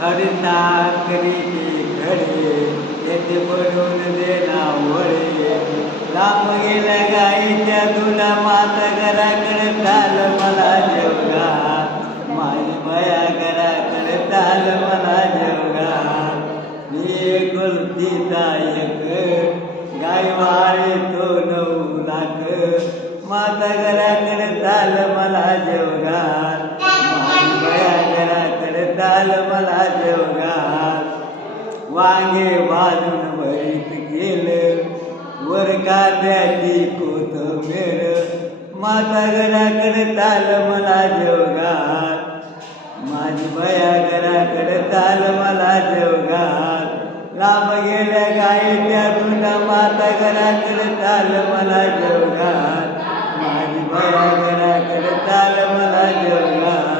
हरिता करीची खडे येथे पडून देना वळे लांब गेल्या गाईच्या दुला माता घराकडे चाल मला जेवगा माझी माया घराकडे चाल मला जेवगा मी एकुलतीचा एक गाय वाळे तो 9 लाख माता घराकडे चाल मला जेवगा माझी माया घराकडे चाल मला जेवगा वांगे भाजून भरीत गेलं वर कांद्याची कोथिंबीर माता घराकडे चाल मला जेवगार माझी बाया घराकडे चाल मला जेवगार लांब गेल्या गाईच्या दुधा माता घराकडे चाल मला जेवगार माझी बाया घराकडे चाल मला जेवगार